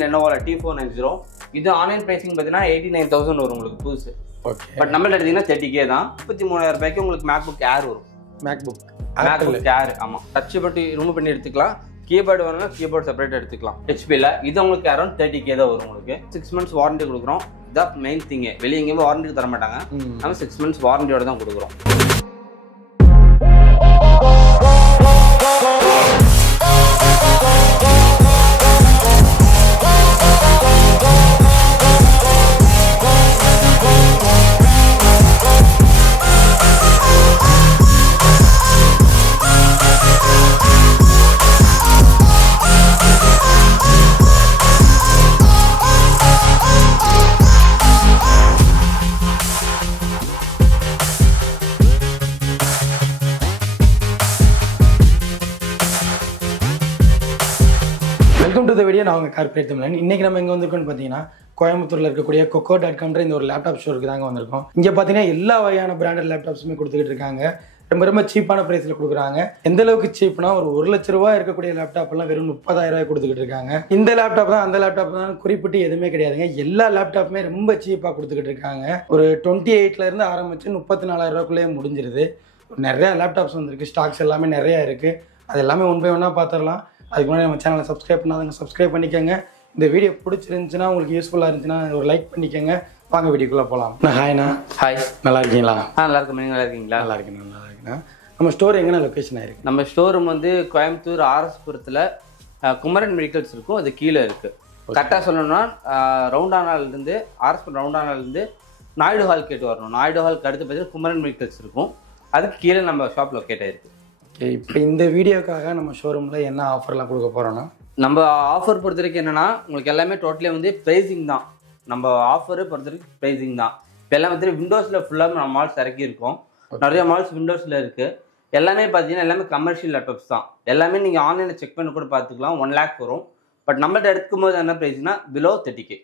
Lenovo T490. இது online pricing பார்த்தீங்கன்னா 89,000 வரும் உங்களுக்கு புதுசு. ஓகே. பட் நம்மள்ட்ட எடுத்தீங்கன்னா 30K தான். 33,000 ரூபாய்க்கு உங்களுக்கு MacBook Air வரும். MacBook Air ஆமா. டச் பட்டு ரிமூவ் பண்ணி எடுத்துக்கலாம். கீபோர்டு வேணும்னா கீபோர்டு செப்பரேட் எடுத்துக்கலாம். HPல இது உங்களுக்கு அரௌண்ட் 30K தான் வரும் உங்களுக்கு. 6 months வாரண்டி கொடுக்குறோம். இதான் மெயின் திங். வெளிய எங்கேயும் வாரண்டி தர மாட்டாங்க. நம்ம 6 months வாரண்டியோட தான் கொடுக்குறோம். Welcome to the video. நான் உங்கள் கார்பரேட் தமிழன். இன்றைக்கி நம்ம எங்கே வந்திருக்கோம்னு பார்த்தீங்கன்னா கோயம்புத்தூரில் இருக்கக்கூடிய coco.com இந்த ஒரு லேப்டாப் ஸ்டோருக்கு தாங்க வந்திருக்கோம். இங்கே பார்த்தீங்கன்னா எல்லா வகையான பிராண்டட் லேப்டாப்ஸுமே கொடுத்துக்கிட்டு இருக்காங்க. ரொம்ப சீப்பான ப்ரைஸில் கொடுக்குறாங்க. எந்த அளவுக்கு சீப்னா ஒரு 1 லட்ச ரூபா இருக்கக்கூடிய லேப்டாப் எல்லாம் வெறும் 30,000 ரூபாய் கொடுத்துக்கிட்டு இருக்காங்க. இந்த லேப்டாப் தான் அந்த லேப்டாப் தான் குறிப்பிட்டு எதுவுமே கிடையாதுங்க. எல்லா லேப்டாப்புமே ரொம்ப சீப்பாக கொடுத்துக்கிட்டு இருக்காங்க. ஒரு 28,000 ஆரம்பிச்சு 34,000 ரூபாய்க்குள்ளேயே முடிஞ்சிருது. நிறையா லேப்டாப்ஸ் வந்துருக்கு. ஸ்டாக்ஸ் எல்லாமே நிறையா இருக்குது. அது எல்லாமே ஒன் பை ஒன்னாக பார்த்துடலாம். அதுக்கு முன்னாடி நம்ம சேனலை சப்ஸ்கிரைப் பண்ணாதவங்க சப்ஸ்கிரைப் பண்ணிக்கோங்க. இந்த வீடியோ பிடிச்சிருந்துச்சுன்னா உங்களுக்கு யூஸ்ஃபுல்லாக இருந்துச்சுன்னா ஒரு லைக் பண்ணிக்கோங்க. வாங்க வீடியோக்குள்ளே போகலாம். ஹாய்ண்ணா. ஹாய், நல்லா இருக்கீங்களா? நல்லா இருக்கும். நீங்கள் நல்லா இருக்கீங்களா? நல்லா இருக்குண்ணா. நம்ம ஸ்டோர் எங்கன்னா லொக்கேஷன் ஆயிருக்கு? நம்ம ஸ்டோரூம் வந்து கோயம்புத்தூர் ஆர்எஸ்புரத்தில் குமரன் மெடிக்கல்ஸ் இருக்கும். அது கீழே இருக்குது. கரெக்டாக சொல்லணும்னா ரவுண்டானாலேருந்து ஆர்எஸ்புரம் ரவுண்டானாலேருந்து நாயுடு ஹால் கேட்டு வரணும். நாயுடு ஹாலுக்கு அடுத்து பார்த்தீங்கன்னா குமரன் மெடிக்கல்ஸ் இருக்கும். அதுக்கு கீழே நம்ம ஷாப் லொக்கேட் ஆகிருக்கு. இப்போ இந்த வீடியோக்காக நம்ம ஷோரூமில் என்ன ஆஃபர்லாம் கொடுக்க போகிறோன்னா, நம்ம ஆஃபர் பொறுத்த வரைக்கும் என்னென்னா உங்களுக்கு எல்லாமே டோட்டலி வந்து ப்ரைஸிங் தான். நம்ம ஆஃபரு பொறுத்த வரைக்கும் ப்ரைஸிங் தான். இப்போ எல்லாம் வந்து விண்டோஸில் ஃபுல்லாக நம்ம மால்ஸ் இறக்கியிருக்கோம். நிறைய மால்ஸ் விண்டோஸில் இருக்குது. எல்லாமே பார்த்தீங்கன்னா எல்லாமே கமர்ஷியல் லேப்டாப்ஸ் தான். எல்லாமே நீங்கள் ஆன்லைனில் செக் பண்ணி கூட பார்த்துக்கலாம். 1 lakh வரும். பட் நம்மள்ட்ட எடுக்கும் போது என்ன ப்ரைஸ்னா பிலோ 30K.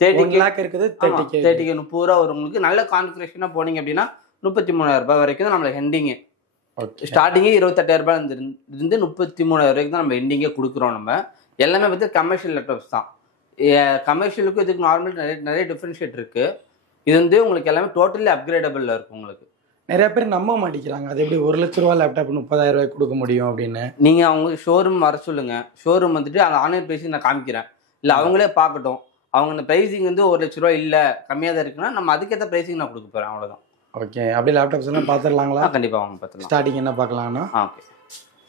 30 lakh இருக்குது. 30K 30 ரூபா வரும். உங்களுக்கு நல்ல கான்ஃபிகரேஷனாக போனீங்க அப்படின்னா 33,000 ரூபாய் வரைக்கும் தான் நம்மளுக்கு ஹெண்டிங்கு. ஸ்டார்டிங்கே 28,000 ரூபாய் இருந்து 33,000 ரூபாய்க்கு தான் நம்ம எண்டிங்கே கொடுக்குறோம். நம்ம எல்லாமே வந்து கமர்ஷியல் லேப்டாப்ஸ் தான். கமர்ஷியலுக்கும் இதுக்கு நார்மல் நிறைய டிஃப்ரென்ஷியேட் இருக்குது. இது வந்து உங்களுக்கு எல்லாமே டோட்டலி அப்கிரேடபிளில் இருக்கும். உங்களுக்கு நிறைய பேர் நம்ப மாட்டேங்கிறாங்க. அது எப்படி 1 லட்ச ரூபா லேப்டாப் 30,000 ரூபாய்க்கு கொடுக்க முடியும் அப்படின்னு. நீங்கள் அவங்க ஷோரூம் வர சொல்லுங்கள். ஷோரூம் வந்துட்டு அந்த ஆன்லைன் ப்ரைஸிங் நான் காமிக்கிறேன். இல்லை அவங்களே பார்க்கட்டும். அவங்க இந்த ப்ரைஸிங் வந்து 1 லட்ச ரூபா இல்லை கம்மியாக தான் இருக்குன்னா நம்ம அதுக்கேற்ற ப்ரைஸிங் நான் கொடுக்க போகிறேன். அவ்வளோதான். ஓகே. அப்படி லேப்டாப்ஸ் எல்லாம் பார்த்துடலாங்களா? கண்டிப்பாக வாங்க பார்த்துக்கலாம். ஸ்டார்டிங் என்ன பார்க்கலாம்னா,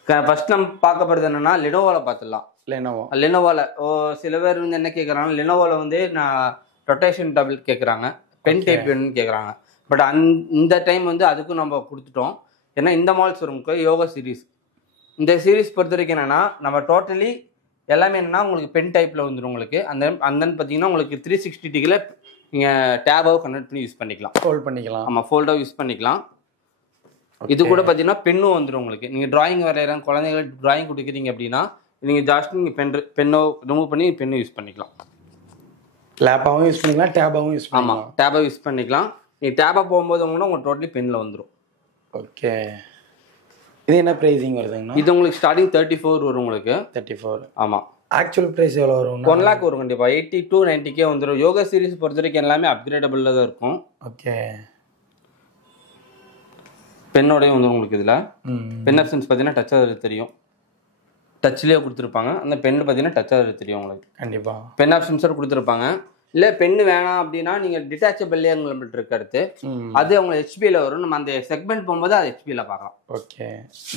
ஓகே, ஃபர்ஸ்ட் நம்ம பார்க்க போகிறது என்னென்னா லெனோவோவில் பார்த்துடலாம். லெனோவோவில் சில பேர் வந்து என்ன கேட்குறாங்கன்னா லெனோவோவில் வந்து நான் ரொட்டேஷன் டேபிள் கேட்குறாங்க, பென் டைப் வேணும்னு கேட்குறாங்க. பட் இந்த டைம் வந்து அதுக்கும் நம்ம கொடுத்துட்டோம். ஏன்னா இந்த மால்ஸ் வரும் யோகா சீரீஸ். இந்த சீரீஸ் பொறுத்த வரைக்கும் என்னென்னா நம்ம டோட்டலி எல்லாமே என்னென்னா உங்களுக்கு பென் டைப்பில் வந்துடும். உங்களுக்கு அந்த பார்த்தீங்கன்னா உங்களுக்கு 360 டிகிரியில் நீங்கள் டேபாக கன்வெர்ட் பண்ணி யூஸ் பண்ணிக்கலாம். ஃபோல்ட் பண்ணிக்கலாம். ஆமாம், ஃபோல்டாக யூஸ் பண்ணிக்கலாம். இது கூட பார்த்தீங்கன்னா பென்னும் வந்துடும் உங்களுக்கு. நீங்கள் டிராயிங் வரையிறாங்க, குழந்தைகள் டிராயிங் கொடுக்குறீங்க அப்படின்னா நீங்கள் ஜாஸ்ட் நீங்கள் பென்னோ ரிமூவ் பண்ணி பென்னும் யூஸ் பண்ணிக்கலாம். லேப்பாகவும் யூஸ் பண்ணிக்கலாம், டேபாகவும் யூஸ் பண்ணலாம். ஆமாம், டேபாக யூஸ் பண்ணிக்கலாம். நீங்கள் டேபாக போகும்போது கூட உங்களுக்கு டோட்டலி பென்னில் வந்துடும். ஓகே. இது என்ன ப்ரைஸிங் வருதுங்கண்ணா? இது உங்களுக்கு ஸ்டார்டிங் 34 வரும் உங்களுக்கு. 34. ஆமாம். ஆக்சுவல் ப்ரைஸ் எவ்வளோ வரும்? 1 lakh வரும் கண்டிப்பாக. 80 to 90K வந்துடும். யோகா சீரீஸ் பொறுத்த வரைக்கும் எல்லாமே அப்கிரேடபிளில் தான் இருக்கும். ஓகே. பென்னோடய வந்துடும் உங்களுக்கு. இதில் பென் ஆப்ஷன்ஸ் பார்த்தீங்கன்னா டச் ஆகிறது தெரியும். டச்லேயே கொடுத்துருப்பாங்க. அந்த பென்னு பார்த்தீங்கன்னா டச் ஆகிறது தெரியும் உங்களுக்கு. கண்டிப்பாக பென் ஆப்ஷன்ஸோடு கொடுத்துருப்பாங்க. இல்லை பென்னு வேணாம் அப்படின்னா நீங்கள் டிட்டாச்சபிள்லேயே நம்மள்ட்ட இருக்க அடுத்து அது அவங்க ஹெச்பியில் வரும். நம்ம அந்த செக்மெண்ட் போகும்போது அது ஹெச்பியில் பார்க்கலாம். ஓகே.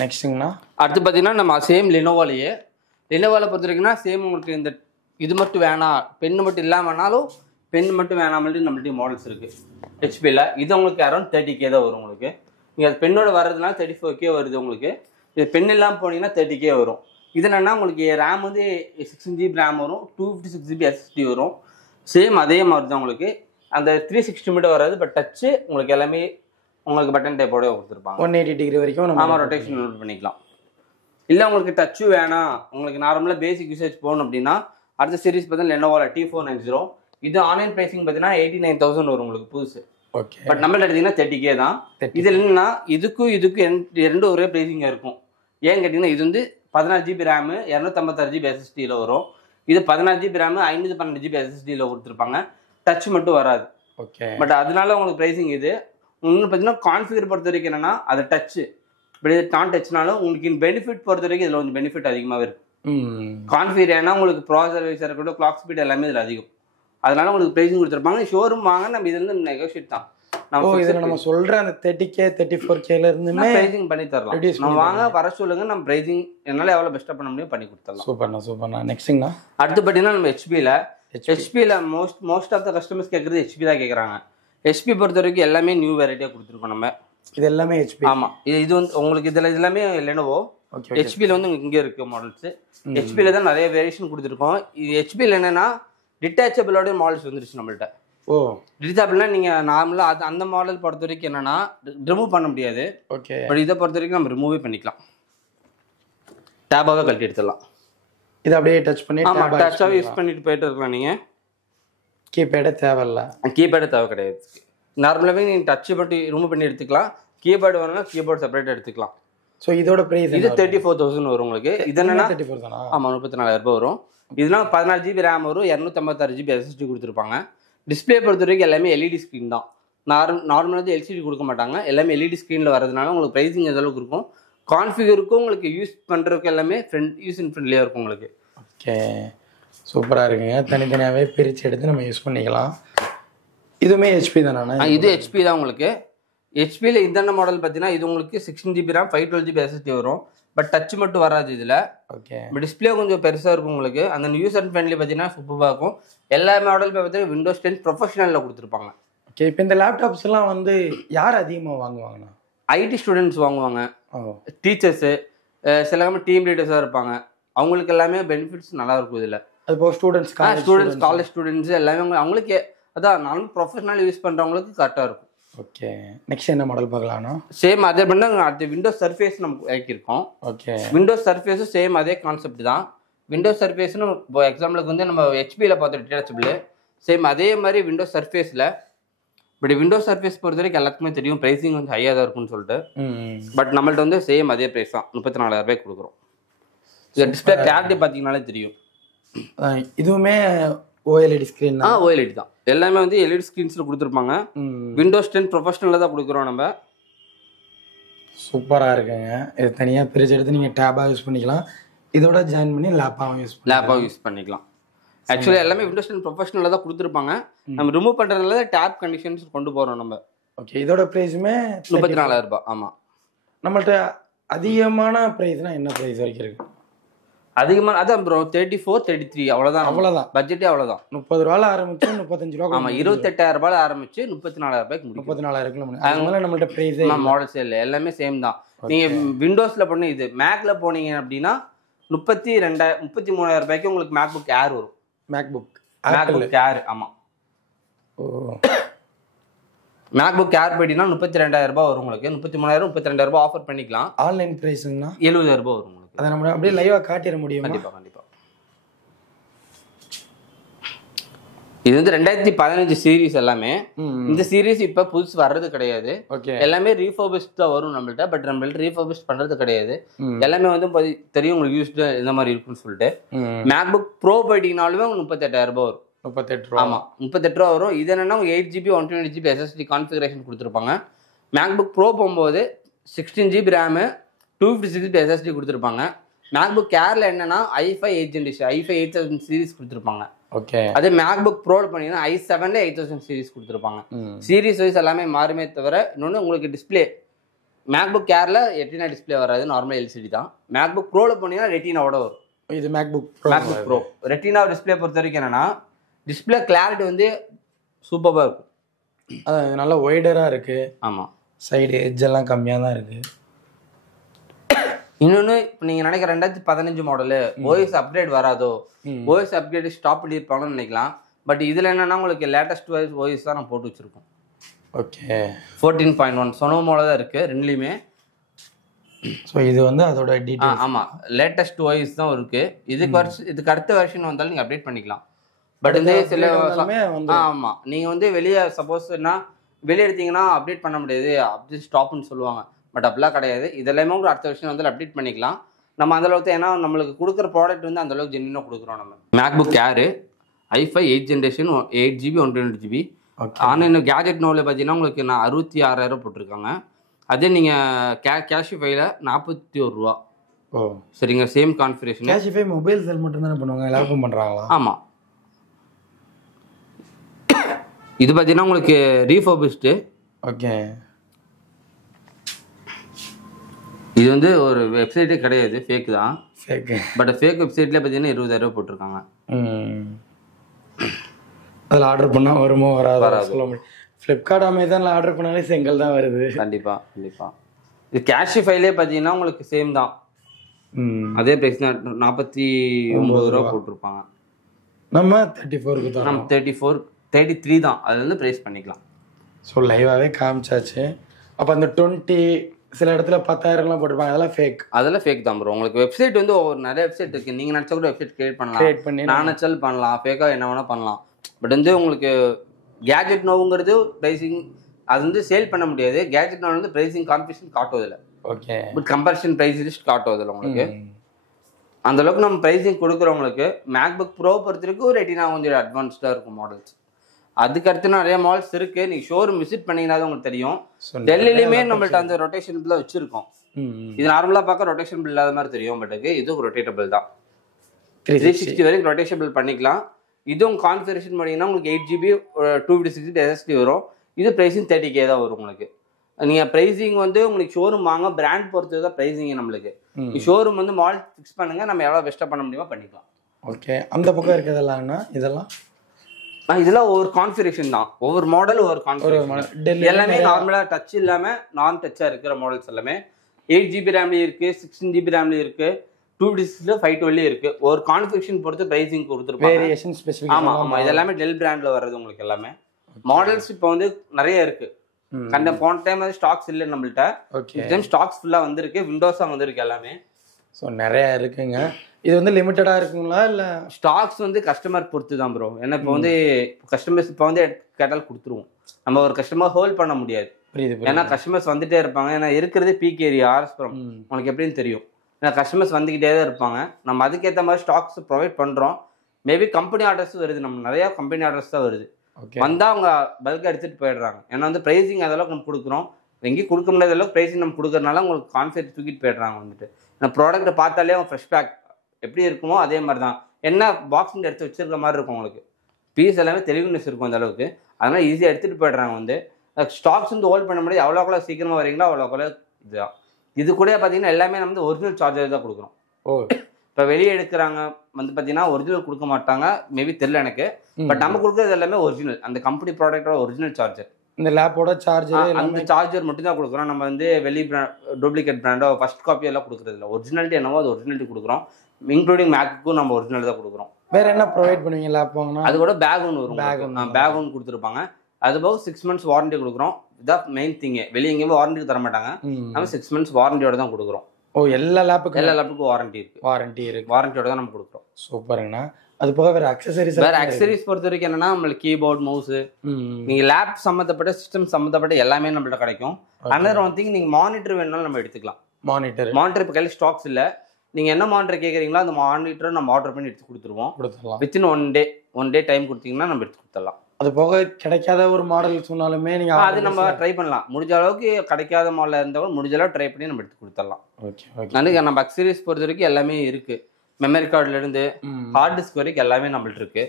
நெக்ஸ்ட்டுங்கண்ணா அடுத்து பார்த்தீங்கன்னா நம்ம சேம் லெனோவோலையே லெனோவோவில் பொறுத்த வரைக்கும்னா சேம் உங்களுக்கு இந்த இது மட்டும் வேணாம், பெண்ணு மட்டும் இல்லாமனாலும் பெண்ணு மட்டும் வேணாமல்ட்டு நம்மள்ட்ட மாடல்ஸ் இருக்குது ஹெச்பியில். இது உங்களுக்கு அரௌண்ட் 30K தான் வரும் உங்களுக்கு. நீங்கள் அது பெண்ணோட வர்றதுனால 34K வருது உங்களுக்கு. இது பெண் இல்லாமல் போனீங்கன்னா 30K வரும். இது என்னென்னா உங்களுக்கு ரேம் வந்து 16GB ரேம் வரும், 256GB SSD வரும். சேம் அதே மாதிரி தான் உங்களுக்கு. அந்த 360 மட்டும் வராது. பட் டச்சு உங்களுக்கு எல்லாமே உங்களுக்கு பட்டன் டைப்போட கொடுத்துருப்பாங்க. 180 டிகிரி வரைக்கும் நம்ம ரொட்டேஷன் நோட் பண்ணிக்கலாம். இல்லை உங்களுக்கு டச்சு வேணாம், உங்களுக்கு நார்மலாக பேசிக் யூசேஜ் போகணும் அப்படின்னா அடுத்த சீரிஸ் பார்த்தீங்கன்னா லெனோவோவில் T490. இது ஆன்லைன் ப்ரைஸிங் பார்த்தீங்கன்னா 89,000 வரும் உங்களுக்கு புதுசு. ஓகே. பட் நம்மள்ட்ட எடுத்தீங்கன்னா 30K தான். இது என்னன்னா இதுக்கும் ரெண்டு ஒரே ப்ரைஸிங்காக இருக்கும். ஏன்னு கேட்டிங்கன்னா இது வந்து 16GB ரேமு 256GB SSDயில் வரும். இது 16 GB ரேம் 512 GB SSDல கொடுத்துருப்பாங்க. டச் மட்டும் வராது. ஓகே. பட் அதனால உங்களுக்கு ப்ரைஸிங் இது. இன்னும் பார்த்தீங்கன்னா கான்ஃபிகர் பொறுத்த வரைக்கும் என்னன்னா அது டச், பட் இது நான் டச்னாலும் உங்களுக்கு பெனிஃபிட் பொறுத்த வரைக்கும் இதில் கொஞ்சம் பெனிஃபிட் அதிகமாகவே இருக்கு. கான்ஃபிகர் ஏன்னா உங்களுக்கு ப்ராசர் வைஸாக இருக்கட்டும், கிளாக் ஸ்பீட் எல்லாமே இதில் அதிகம். அதனால உங்களுக்கு ப்ரைஸிங் கொடுத்துருப்பாங்க. ஷோரூம் வாங்க நம்ம இதுலேருந்து நெகோஷியேட் தான். நம்ம சொல்ற அந்த 30K 34Kல இருந்துமே பிரைசிங் பண்ணி தரலாம். நம்ம வாங்க வர சொல்லுங்க, நம்ம பிரைசிங் என்னால எவ்வளவு பெஸ்டா பண்ண முடியும் பண்ணி கொடுத்துடலாம். சூப்பர்ண்ணா. நெக்ஸ்ட்ங்கண்ணா அடுத்து பார்த்தீங்கன்னா நம்ம ஹெச்பியில் மோஸ்ட் ஆஃப் த கஸ்டமர்ஸ் கேட்குறது ஹெச்பி தான் கேட்குறாங்க. ஹெச்பி பொறுத்த வரைக்கும் எல்லாமே நியூ வெரைட்டியாக கொடுத்துருக்கோம் நம்ம. இது எல்லாமே ஹெச்பி. ஆமாம், இது வந்து உங்களுக்கு இதில் எல்லாமே லெனோவோ. ஹெச்பியில் வந்து உங்களுக்கு இங்கே இருக்குது மாடல்ஸ். ஹெச்பியில் தான் நிறைய வேரியேஷன் கொடுத்துருக்கோம். இது ஹெச்பியில் என்னென்னா டிட்டாச்சபிளோட மாடல்ஸ் வந்துருச்சு நம்மள்ட்ட. டிட்டாச்சபிள்னா நீங்கள் நார்மலாக அது அந்த மாடல் பொறுத்த வரைக்கும் என்னென்னா ரிமூவ் பண்ண முடியாது. ஓகே. பட் இதை பொறுத்த வரைக்கும் நம்ம ரிமூவே பண்ணிக்கலாம். டேபாகவே கழட்டி எடுத்துடலாம். இதை அப்படியே டச் பண்ணி டச்சாகவே யூஸ் பண்ணிட்டு போயிட்டு இருக்கலாம். நீங்கள் கீபேடே தேவையில்ல. கீபேடு தேவை கிடையாது. நார்மலாகவே நீங்கள் டச் மட்டும் ரிமூவ் பண்ணி எடுத்துக்கலாம். கீபேர்டு வேணும்னா கீபோர்டு செப்பரேட் எடுத்துக்கலாம். ஸோ இதோட ப்ரைஸ் இது 34,000 வரும் உங்களுக்கு. இது என்னன்னா 34 தானா? ஆமாம், 34,000 வரும். இதெல்லாம் 16 GB ரேம் வரும், 256 GB SSD கொடுத்துருப்பாங்க. டிஸ்பிளே பொறுத்த வரைக்கும் எல்லாமே எல்இடி ஸ்க்ரீன் தான். நார்மலாக எல்சிடி கொடுக்க மாட்டாங்க. எல்லாமே எல்இடி ஸ்க்ரீனில் வரதுனால உங்களுக்கு ப்ரைஸிங் எந்த அளவுக்கு இருக்கும், கான்ஃபிகருக்கும் உங்களுக்கு யூஸ் பண்ணுறதுக்கு எல்லாமே யூஸ் அண்ட் ஃப்ரெண்ட்லியாக இருக்கும் உங்களுக்கு. ஓகே, சூப்பராக இருக்குங்க. தனித்தனியாகவே பிரித்து எடுத்து நம்ம யூஸ் பண்ணிக்கலாம். இதுவுமே ஹெச்பி தானே? இது ஹெச்பி தான் உங்களுக்கு. ஹெச்பியில் இந்த மாடல் பார்த்தீங்கன்னா இது உங்களுக்கு 16 GB ரேம் 512 GB SSD வரும். பட் டச் மட்டும் வராது இதில். ஓகே. டிஸ்பிளே கொஞ்சம் பெருசாக இருக்கும் உங்களுக்கு. அந்த யூஸ் அண்ட் ஃப்ரெண்ட்லி பார்த்தீங்கன்னா சூப்பராக இருக்கும். எல்லா மாடலுமே பார்த்தீங்கன்னா Windows 10 ப்ரொஃபஷனலில் கொடுத்துருப்பாங்க. ஓகே. இப்போ இந்த லேப்டாப்ஸ் எல்லாம் வந்து யார் அதிகமாக வாங்குவாங்கண்ணா? ஐடி ஸ்டூடெண்ட்ஸ் வாங்குவாங்க, டீச்சர்ஸு, சில டீம் லீடர்ஸாக இருப்பாங்க. அவங்களுக்கு எல்லாமே பெனிஃபிட்ஸ் நல்லா இருக்கும் இதில். அது போக ஸ்டூடெண்ட்ஸ் காலேஜ் ஸ்டூடெண்ட்ஸ் எல்லாமே அவங்களுக்கு அதான் நார்மல் ப்ரொஃபஷனல் யூஸ் பண்ணுறவங்களுக்கு கரெக்டாக இருக்கும். ஓகே. நெக்ஸ்ட் என்ன மாடல் பார்க்கலாம்னா? சேம் அதே பண்ண அடுத்து விண்டோஸ் சர்ஃபேஸ் நமக்கு இறக்கியிருக்கோம். ஓகே. விண்டோஸ் சர்ஃபேஸும் சேம் அதே கான்செப்ட் தான். விண்டோஸ் சர்ஃபேஸ்னு இப்போ எக்ஸாம்பிளுக்கு வந்து நம்ம ஹெச்பியில் பார்த்தோம் டிட்டாச்சபிள், சேம் அதே மாதிரி விண்டோஸ் சர்ஃபேஸில். பட் விண்டோஸ் சர்ஃபேஸ் பொறுத்த வரைக்கும் எல்லாத்துக்குமே தெரியும் ப்ரைஸிங் கொஞ்சம் ஹையாக தான் இருக்கும்னு சொல்லிட்டு. பட் நம்மள்ட்ட வந்து சேம் அதே ப்ரைஸ் தான், 34,000 கொடுக்குறோம். இது டிஸ்பிளே கிளாரிட்டி பார்த்தீங்கன்னாலே தெரியும். இதுவுமே ஓஎல்இடி ஸ்க்ரீன் தான். ஓஎல்இடி தான். எல்லாமே வந்து எல்இடி ஸ்க்ரீன்ஸில் கொடுத்துருப்பாங்க. விண்டோஸ் 10 ப்ரொஃபஷனலில் தான் கொடுக்குறோம் நம்ம. சூப்பராக இருக்குங்க. இது தனியாக பிரிச்சு எடுத்து நீங்கள் டேபாக யூஸ் பண்ணிக்கலாம். இதோட ஜாயின் பண்ணி லேப்பாகவும் யூஸ் பண்ணிக்கலாம். ஆக்சுவலி எல்லாமே விண்டோஸ் 10 ப்ரொஃபஷனலில் தான் கொடுத்துருப்பாங்க. நம்ம ரிமூவ் பண்ணுறதுனால டேப் கண்டிஷன்ஸ் கொண்டு போகிறோம் நம்ம. ஓகே. இதோட ப்ரைஸுமே 34,000. ஆமாம். நம்மள்ட்ட அதிகமான ப்ரைஸ்னால் என்ன ப்ரைஸ் வரைக்கும் இருக்குது? அதிகமாக அதான் ப்ரோ 34, 33 அவ்வளோதான். பட்ஜெட்டே அவ்வளோதான். 30 ரூபாயில் ஆரம்பிச்சு 35 ரூபா. ஆமாம், 28,000 ரூபாயில் ஆரம்பிச்சு 34,000 முடியும். 34,000 அதனால நம்மள்ட்ட ப்ரைஸே மாடல்ஸே இல்லை, எல்லாமே சேம் தான். நீங்கள் விண்டோஸில் பண்ணி இது மேக்கில் போனீங்க அப்படின்னா 33,000 ரூபாய்க்கு உங்களுக்கு மேக்புக் ஏர் வரும். MacBook Air. ஆமாம். மேக்புக் ஏர் போயிட்டீங்கன்னா 32,000 ரூபாய் வரும் உங்களுக்கு. 33,000 32,000 ஆஃபர் பண்ணிக்கலாம். ஆன்லைன் ப்ரைஸுங்கன்னா 70,000 ரூபாய் வரும் உங்களுக்கு. அதை நம்ம அப்படியே லைவாக காட்டிட முடியும். கண்டிப்பாக. இது வந்து 2015 சீரீஸ் எல்லாமே. இந்த சீரீஸ் இப்போ புதுசு வர்றது கிடையாது. எல்லாமே ரீஃபர்பிஷ்ட் தான் வரும் நம்மள்ட்ட. பட் நம்மள்ட்ட ரீஃபர்பிஷ்ட் பண்ணுறது கிடையாது. எல்லாமே வந்து தெரியும் உங்களுக்கு யூஸ்டு இந்த மாதிரி இருக்குன்னு சொல்லிட்டு. மேக்புக் ப்ரோ போயிட்டீங்கனாலுமே 38,000 ரூபாய் வரும். 38 ரூபா. ஆமாம், 38 ரூபா வரும். இது என்னன்னா 8 GB 128 GB SSD கான்ஃபிகரேஷன் கொடுத்துருப்பாங்க. மேக்புக் ப்ரோ போகும்போது 16 GB ரேமு 256 GB SSD கொடுத்துருப்பாங்க. மேக்புக் ஏரில் என்னன்னா i5 8th generation i5 8000 series கொடுத்துருப்பாங்க. ஓகே. அதே மேக்புக் ப்ரோல பண்ணீங்கன்னா i7ல 8000 சீரிஸ் கொடுத்துருப்பாங்க. சீரிஸ் வைஸ் எல்லாமே மாறுமே தவிர இன்னொன்று உங்களுக்கு டிஸ்பிளே மேக்புக் ஏரில் ரெட்டினா டிஸ்பிளே வராது, நார்மல் எல்சிடி தான். மேக்புக் ப்ரோல பண்ணீங்கன்னா ரெட்டினாவோட வரும். இது மேக்புக் ப்ரோ. ரெட்டினா டிஸ்பிளே பொறுத்த வரைக்கும் என்னன்னா டிஸ்பிளே கிளாரிட்டி வந்து சூப்பராக இருக்கும். அது நல்லா ஒய்டராக இருக்குது. ஆமாம், சைடு எட்ஜ் எல்லாம் கம்மியாக தான் இருக்குது. இன்னொன்று இப்போ நீங்கள் நினைக்கிற 2015 மாடலு ஓஎஸ் அப்கிரேட் வராதோ, ஓஎஸ் அப்கிரேட் ஸ்டாப் பண்ணியிருப்பாங்கன்னு நினைக்கலாம். பட் இதில் என்னென்னா உங்களுக்கு லேட்டஸ்ட் ஓஎஸ் தான் நான் போட்டு வச்சுருக்கோம். ஓகே. 14.1 சொனோமோல தான் இருக்குது ரெண்டுலேயுமே. ஸோ இது வந்து அதோட டீட்டெயில். ஆமாம், லேட்டஸ்ட் ஓஎஸ் தான் இருக்குது. இதுக்கு அடுத்த வெர்ஷன் வந்தாலும் நீங்கள் அப்டேட் பண்ணிக்கலாம். பட் இந்த சில ஆமாம், நீங்கள் வந்து வெளியே சப்போஸ் என்ன வெளியே எடுத்தீங்கன்னா அப்டேட் பண்ண முடியாது, அப்டேட் ஸ்டாப்னு சொல்லுவாங்க. பட் அப்படிலாம் கிடையாது. இதெல்லாமே உங்களுக்கு அடுத்த வருஷம் வந்து அப்டேட் பண்ணிக்கலாம். நம்ம அந்தளவுக்கு ஏன்னா நம்மளுக்கு கொடுக்குற ப்ராடக்ட் வந்து அந்தளவுக்கு ஜென்யூனாக கொடுக்குறோம் நம்ம. MacBook Air i5 8th generation 8GB 128GB. ஆனால் இன்னும் கேஜெட் நோவில் பார்த்தீங்கன்னா உங்களுக்கு நான் 66,000 போட்டிருக்காங்க. அதே நீங்கள் கேஷிஃபைல 41 ரூபா. ஓ சரிங்க, சேம் கான்ஃபிகரேஷன். கேஷிஃபை மொபைல் செல் மட்டும் தானே பண்ணுவாங்க, எல்லாருக்கும் பண்ணுறாங்களா? ஆமாம். இது பார்த்தீங்கன்னா உங்களுக்கு ரீஃபர்பிஷ்டு. ஓகே, இது வந்து ஒரு வெப்சைட்டே கிடையாது, ஃபேக் தான். ஃபேக். பட் ஃபேக் வெப்சைட்லேயே பார்த்தீங்கன்னா 20,000 போட்டிருக்காங்க. அதில் ஆர்டர் பண்ணால் வருமோ வராது சொல்ல முடியும். ஃப்ளிப்கார்ட் அமேசானில் ஆர்டர் பண்ணாலே செங்கல் தான் வருது. கண்டிப்பாக கண்டிப்பாக. இது கேஷிஃபைலே பார்த்தீங்கன்னா உங்களுக்கு சேம் தான், அதே ப்ரைஸ் தான். 49 ரூபா போட்டிருப்பாங்க. நம்ம 34க்கு தான், நம்ம 33 தான். அதுல இருந்து ப்ரைஸ் பண்ணிக்கலாம். ஸோ லைவாகவே காமிச்சாச்சு. அப்போ அந்த 20 சில இடத்துல 10,000லாம் போட்டிருப்பாங்க, அதெல்லாம் ஃபேக். அதெல்லாம் ஃபேக் தான் ப்ரோ. உங்களுக்கு வெப்சைட் வந்து நிறைய வெப்சைட் இருக்குது. நீங்கள் நினச்சா கூட வெப்சைட் கிரியேட் பண்ணலாம், நான் நினச்சாலும் பண்ணலாம், ஃபேக்காக என்ன வேணால் பண்ணலாம். பட் வந்து உங்களுக்கு கேஜெட் நோவுங்கிறது ப்ரைஸிங் அது வந்து சேல் பண்ண முடியாது. கேஜெட் நோ வந்து ப்ரைஸிங் காம்படிஷன் காட்டுவதில்லை. Okay, but comparison price list காட்டுவதில்லை உங்களுக்கு. அந்தளவுக்கு நம்ம ப்ரைஸிங் கொடுக்குறவங்களுக்கு மேக்புக் ப்ரோ பொறுத்திருக்கு ஒரு 18 கொஞ்சம் அட்வான்ஸ்டாக இருக்கும் மாடல்ஸ். அதுக்கடுத்து நிறைய மாடல்ஸ் இருக்குது. நீங்கள் ஷோரூம் விசிட் பண்ணிங்கன்னா தான் உங்களுக்கு தெரியும். டெல்லிலையுமே நம்மள்ட்ட அந்த ரொட்டேஷன் பில் வச்சுருக்கோம். இது நார்மலாக பார்க்க ரொட்டேஷன் பில் இல்லாத மாதிரி தெரியும், பட் இது ரொட்டேட்டபிள் தான். 360 வரைக்கும் ரொட்டேஷன் பில் பண்ணிக்கலாம். இதுவும் கான்ஃபிகரேஷன் பண்ணிங்கன்னா உங்களுக்கு 8GB 256 SSD வரும். இது ப்ரைஸிங் 30K தான் வரும் உங்களுக்கு. நீங்கள் ப்ரைஸிங் வந்து உங்களுக்கு ஷோரூம் வாங்க பிராண்ட் பொறுத்து தான் ப்ரைஸிங் நம்மளுக்கு. ஷோரூம் வந்து மாடல் ஃபிக்ஸ் பண்ணுங்கள், நம்ம எவ்வளோ பெஸ்ட்டாக பண்ண முடியுமோ பண்ணிக்கலாம். ஓகே, அந்த பக்கம் இருக்கிறதெல்லாம்னா இதெல்லாம் இதெல்லாம் ஒவ்வொரு கான்ஃபிகரேஷன் தான், ஒவ்வொரு மாடல் ஒவ்வொரு கான்ஃபிகரேஷன். எல்லாமே நார்மலாக டச் இல்லாமல் நான் டச்சாக இருக்கிற மாடல்ஸ் எல்லாமே 8GB ரேம்லேயும் இருக்குது, 16GB ரேம்லேயும் இருக்குது, 256 512 இருக்குது. ஒரு கான்ஃபிகரேஷன் பொறுத்து ப்ரைஸிங் கொடுத்துருப்பாங்க. Variation specific. ஆமாம் ஆமாம், இது எல்லாமே டெல் பிராண்டில் வர்றது உங்களுக்கு எல்லாமே. மாடல்ஸ் இப்போ வந்து நிறைய இருக்குது. போன டைம் வந்து ஸ்டாக்ஸ் இல்லை நம்மள்ட்ட. இந்த டைம் ஸ்டாக்ஸ் ஃபுல்லாக வந்திருக்கு, விண்டோஸாக வந்திருக்கு எல்லாமே. ஸோ நிறையா இருக்குங்க. இது வந்து லிமிட்டடாக இருக்குங்களா இல்லை? ஸ்டாக்ஸ் வந்து கஸ்டமர் பொறுத்து தான் ப்ரோ. ஏன்னா இப்போ வந்து கஸ்டமர்ஸ் இப்போ வந்து கேட்டால் கொடுத்துருவோம். நம்ம ஒரு கஸ்டமர் ஹோல்ட் பண்ண முடியாது. ஏன்னா கஸ்டமர்ஸ் வந்துட்டே இருப்பாங்க. ஏன்னா இருக்கிறது பீக் ஏரியா ஆர்எஸ்புரம், உனக்கு எப்படின்னு தெரியும். ஏன்னா கஸ்டமர்ஸ் வந்துக்கிட்டே தான் இருப்பாங்க. நம்ம அதுக்கேற்ற மாதிரி ஸ்டாக்ஸ் ப்ரொவைட் பண்ணுறோம். மேபி கம்பெனி ஆர்டர்ஸ் வருது, நம்ம நிறையா கம்பெனி ஆர்டர்ஸ் தான் வருது. வந்தால் அவங்க பல்காக எடுத்துகிட்டு போயிடுறாங்க. ஏன்னா வந்து ப்ரைஸிங் அதளவுக்கு நம்ம கொடுக்குறோம். எங்கேயும் கொடுக்க முடியாத அளவுக்கு ப்ரைஸிங் நம்ம கொடுக்குறதுனால உங்களுக்கு கான்ஃபிடன்ஸ் தூக்கிட்டு போயிடுறாங்க. வந்துட்டு நான் ப்ராடக்ட்டை பார்த்தாலே அவங்க ஃப்ரெஷ் பேக் எப்படி இருக்குமோ அதே மாதிரி தான். என்ன பாக்ஸிங் எடுத்து வச்சிருக்க மாதிரி இருக்கும் உங்களுக்கு. பீஸ் எல்லாமே தெளிவுனஸ் இருக்கும் அந்த அளவுக்கு. அதனால் ஈஸியாக எடுத்துகிட்டு போய்ட்றாங்க. வந்து ஸ்டாக்ஸ் வந்து ஹோல்ட் பண்ண முடியாது. எவ்வளோக்குள்ள சீக்கிரமாக வரீங்களோ அவ்வளோக்குள்ள இதுதான். இது கூட பார்த்தீங்கன்னா எல்லாமே நம்ம வந்து ஒரிஜினல் சார்ஜர் தான் கொடுக்குறோம். இப்போ வெளியே எடுக்கிறாங்க வந்து பார்த்தீங்கன்னா ஒரிஜினல் கொடுக்க மாட்டாங்க, மேபி தெரியல எனக்கு. பட் நம்ம கொடுக்குறது எல்லாமே ஒரிஜினல், அந்த கம்பெனி ப்ராடக்டோட ஒரிஜினல் சார்ஜர். இந்த லேப்போட சார்ஜர், அந்த சார்ஜர் மட்டும் தான் கொடுக்குறோம். நம்ம வந்து வெளி டூப்ளிகேட் பிராண்டோ ஃபர்ஸ்ட் காப்பி எல்லாம் கொடுக்குறது இல்லை. ஒரிஜினாலிட்டி என்னவோ அது ஒரிஜினாலிட்டி கொடுக்குறோம். இன்க்ளூடிங் மேக்குக்கும் நம்ம ஒரிஜினல் தான் கொடுக்குறோம். வேற என்ன ப்ரொவைட் பண்ணுவீங்க லேப் வாங்கினா? அது கூட பேக் ஒன்று வரும். பேக் ஒன்று கொடுத்துருப்பாங்க. அது போக 6 months வாரண்டி கொடுக்குறோம். இதான் மெயின் திங்கு. வெளியே எங்கேயுமே வாரண்டிக்கு தர மாட்டாங்க. நம்ம 6 months வாரண்டியோட தான் கொடுக்குறோம். ஓ, எல்லா லேப்புக்கும் வாரண்டி இருக்கு. வாரண்டியோட தான் நம்ம கொடுக்குறோம். சூப்பருங்கண்ணா. அது போக வேற அக்சசரிஸ் பொறுத்த வரைக்கும் என்னன்னா நம்மளுக்கு கீபோர்ட், மவுஸ், நீங்க லேப் சம்மந்தப்பட்ட சிஸ்டம் சம்மந்தப்பட்ட எல்லாமே நம்மள்ட்ட கிடைக்கும். அனதர் ஒன் திங், நீங்க மானிட்டர் வேணும்னாலும் நம்ம எடுத்துக்கலாம். மானிட்டர் இப்போ கையில் ஸ்டாக்ஸ் இல்லை. நீங்க என்ன மானிட்டர் கேட்குறீங்களோ அந்த மானிட்டரை நம்ம ஆர்டர் பண்ணி எடுத்து கொடுத்துருவோம். வித்தின் ஒன் டே டைம் கொடுத்தீங்கன்னா நம்ம எடுத்து கொடுத்துடலாம். அது போக கிடைக்காத ஒரு மாடல் சொன்னாலுமே நீங்க அது நம்ம ட்ரை பண்ணலாம். முடிஞ்ச அளவுக்கு கிடைக்காத மாடல் இருந்தாலும் முடிஞ்ச அளவு ட்ரை பண்ணி நம்ம எடுத்து கொடுத்துடலாம். நம்ம அக்சசரிஸ் பொறுத்த வரைக்கும் எல்லாமே இருக்கு. மெமரி கார்டுல இருந்து ஹார்ட் டிஸ்க் வரைக்கும் எல்லாமே நம்மள்ட்ட இருக்கு.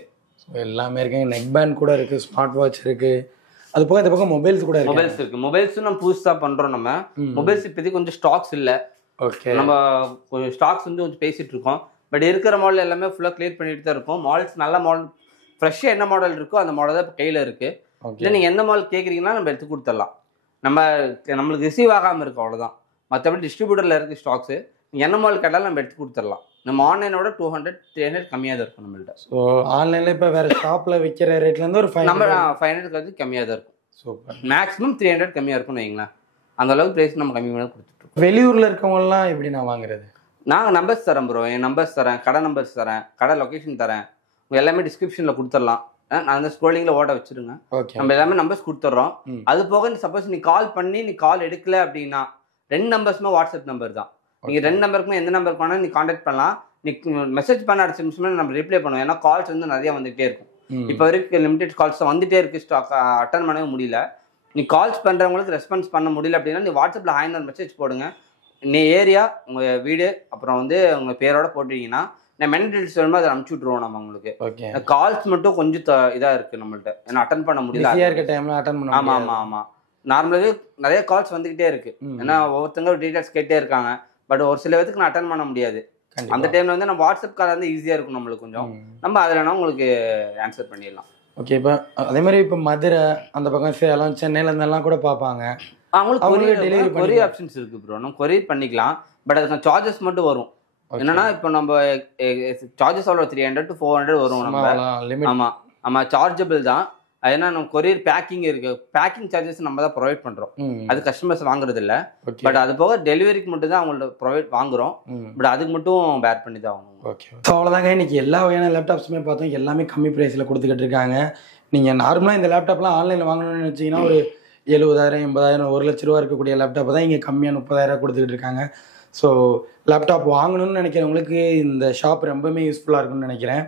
எல்லாமே இருக்கு. நெக் பேண்ட் கூட இருக்கு, ஸ்மார்ட் வாட்ச் இருக்கு. அது போக இந்த பக்கம் மொபைல்ஸ் கூட இருக்கு. மொபைல்ஸ் இருக்கு. மொபைல்ஸும் நம்ம புதுசா பண்றோம். நம்ம மொபைல்ஸ் இப்போதைக்கு கொஞ்சம் ஸ்டாக்ஸ் இல்லை. நம்ம கொஞ்சம் ஸ்டாக்ஸ் வந்து கொஞ்சம் பேசிட்டு இருக்கோம். பட் இருக்கிற மாடல் எல்லாமே ஃபுல்லாக கிளியர் பண்ணிட்டு தான் இருக்கும். மாடல்ஸ் நல்ல மாடல் ஃப்ரெஷ்ஷாக என்ன மாடல் இருக்கோ அந்த மாடல் தான் இப்போ கையில் இருக்கு. இல்லை நீங்கள் எந்த மாடல் கேட்குறீங்கன்னா நம்ம எடுத்து கொடுத்துடலாம். நம்மளுக்கு ரிசீவ் ஆகாமல் இருக்கும், அவ்வளோதான். மற்றபடி டிஸ்ட்ரிபியூட்டரில் இருக்குது ஸ்டாக்ஸ். நீங்கள் என்ன மாடல் கேட்டாலும் நம்ம எடுத்து கொடுத்துடலாம். நம்ம ஆன்லைனோட 200-300 கம்மியாக தான் இருக்கும் நம்மள்ட்ட. ஸோ ஆன்லைனில் இப்போ வேறு ஷாப்பில் விற்கிற ரேட்லேருந்து ஒரு 500 வந்து கம்மியாக தான் இருக்கும். சூப்பர். மேக்ஸிமம் 300 கம்மியாக இருக்கும்னு வைங்களேன். அந்த அளவுக்கு ப்ரைஸ் நம்ம கம்மி பண்ணி கொடுத்துட்ருக்கோம். வெளியூரில் இருக்கவங்கலாம் எப்படி நான் வாங்குறது? நாங்கள் நம்பர்ஸ் தரேன் ப்ரோ. என் நம்பர்ஸ் தரேன், கடை நம்பர்ஸ் தரேன், கடை லொக்கேஷன் தரேன். உங்கள் எல்லாமே டிஸ்கிரிப்ஷனில் கொடுத்துடலாம். நான் அந்த ஸ்க்ரோலிங்கில் ஓட வச்சுருங்க. நம்ம எல்லாமே நம்பர்ஸ் கொடுத்துட்றோம். அது போக சப்போஸ் நீ கால் பண்ணி நீ கால் எடுக்கல அப்படின்னா 2 நம்பர்ஸுமே வாட்ஸ்அப் நம்பர் தான். நீங்கள் 2 நம்பருக்குமே எந்த நம்பருக்கு வேணாலும் நீ காண்டாக்ட் பண்ணலாம். நீ மெசேஜ் பண்ண அடுத்த நிமிஷமே நம்ம ரிப்ளை பண்ணுவோம். ஏன்னா கால்ஸ் வந்து நிறைய வந்துகிட்டே இருக்கும். இப்போ வரைக்கும் லிமிடெட் கால்ஸ் வந்துகிட்டே இருக்கு, ஸ்டாக் அட்டன் பண்ணவே முடியல. நீ கால்ஸ் பண்ணுறவங்களுக்கு ரெஸ்பான்ஸ் பண்ண முடியல அப்படின்னா நீ வாட்ஸ்அப்பில் ஹாய்னு ஒரு மெசேஜ் போடுங்க. நீ ஏரியா, உங்கள் வீடு, அப்புறம் வந்து உங்கள் பேரோட போட்டிங்கன்னா நான் மெனு டீட்டெயில்ஸ் வேணுமோ அதை அனுப்பிச்சி விட்ருவோம் நம்ம உங்களுக்கு. கால்ஸ் மட்டும் கொஞ்சம் இதாக இருக்குது நம்மள்ட்ட, ஏன்னா அட்டன் பண்ண முடியல. ஆமாம் ஆமாம் ஆமாம். நார்மலாகவே நிறைய கால்ஸ் வந்துக்கிட்டே இருக்கு. ஏன்னா ஒவ்வொருத்தங்க டீட்டெயில்ஸ் கேட்டே இருக்காங்க. பட் ஒரு சில பேருக்கு நான் அட்டன் பண்ண முடியாது. அந்த டைமில் வந்து நம்ம வாட்ஸ்அப் கால் வந்து ஈஸியாக இருக்கும் நம்மளுக்கு கொஞ்சம். நம்ம அதில் வேணா உங்களுக்கு ஆன்சர் பண்ணிடலாம். ஓகே. இப்போ அதே மாதிரி இப்போ மதுரை அந்த பக்கம் சேலம் சென்னையில இருந்தெல்லாம் கூட பார்ப்பாங்க. அவங்களுக்கு டெலிவரி கொரியர் ஆப்ஷன்ஸ் இருக்கு ப்ரோ. நம்ம கொரியர் பண்ணிக்கலாம். பட் அதுக்கு சார்ஜஸ் மட்டும் வரும். என்னன்னா இப்போ நம்ம சார்ஜஸ் அவ்வளோ 300 to 400 வரும் நம்ம. ஆமாம் ஆமாம், சார்ஜபிள் தான். ஏன்னா நம்ம கொரியர் பேக்கிங் இருக்கு. பேக்கிங் சார்ஜஸ் நம்ம தான் ப்ரொவைட் பண்றோம். அது கஸ்டமர்ஸ் வாங்குறது இல்லை. பட் அது போக டெலிவரிக்கு மட்டும் தான் அவங்கள்ட்ட வாங்குறோம். பட் அதுக்கு மட்டும் பேர் பண்ணி தான் ஆகணும். ஓகே. ஸோ அவ்வளோதாங்க. இன்னைக்கு எல்லா வகையான லேப்டாப்ஸுமே பார்த்தோம். எல்லாமே கம்மி ப்ரைஸில் கொடுத்துக்கிட்டு இருக்காங்க. நீங்கள் நார்மலாக இந்த லேப்டாப்லாம் ஆன்லைனில் வாங்கணும்னு நினச்சிங்கன்னா ஒரு 70,000 80,000 1,00,000 இருக்கக்கூடிய லேப்டாப் தான் இங்கே கம்மியாக 30,000 கொடுத்துக்கிட்டு இருக்காங்க. ஸோ லேப்டாப் வாங்கணும்னு நினைக்கிறவங்களுக்கு இந்த ஷாப் ரொம்பவுமே யூஸ்ஃபுல்லாக இருக்கும்னு நினைக்கிறேன்.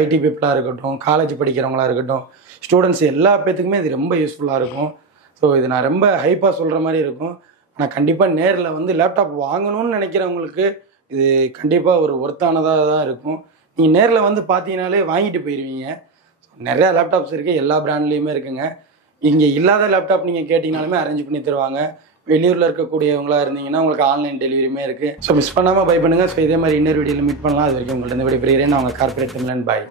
ஐடி பீப்புளாக இருக்கட்டும், காலேஜ் படிக்கிறவங்களா இருக்கட்டும், ஸ்டூடெண்ட்ஸ் எல்லா பேத்துக்குமே இது ரொம்ப யூஸ்ஃபுல்லாக இருக்கும். ஸோ இது நான் ரொம்ப ஹைப்பாக சொல்கிற மாதிரி இருக்கும். ஆனால் கண்டிப்பாக நேரில் வந்து லேப்டாப் வாங்கணும்னு நினைக்கிறவங்களுக்கு இது கண்டிப்பாக ஒரு ஒர்த்தானதாக தான் இருக்கும். நீங்கள் நேரில் வந்து பார்த்தீங்கனாலே வாங்கிட்டு போயிடுவீங்க. ஸோ நிறையா லேப்டாப்ஸ் இருக்குது, எல்லா பிராண்ட்லேயுமே இருக்குங்க. இங்கே இல்லாத லேப்டாப் நீங்கள் கேட்டிங்கனாலுமே அரேஞ்ச் பண்ணி தருவாங்க. வெளியூரில் இருக்கக்கூடியவங்களா இருந்தீங்கன்னா உங்களுக்கு ஆன்லைன் டெலிவரியுமே இருக்குது. ஸோ மிஸ் பண்ணாமல் பை பண்ணுங்கள். ஸோ இதே மாதிரி இன்னொரு வீடியோவில் மீட் பண்ணலாம். அது வரைக்கும் உங்கள்கிட்ட இந்த வீடியோ பிரிகிறேன். நான் உங்கள் கார்பரேட் தமிழன். பாய்.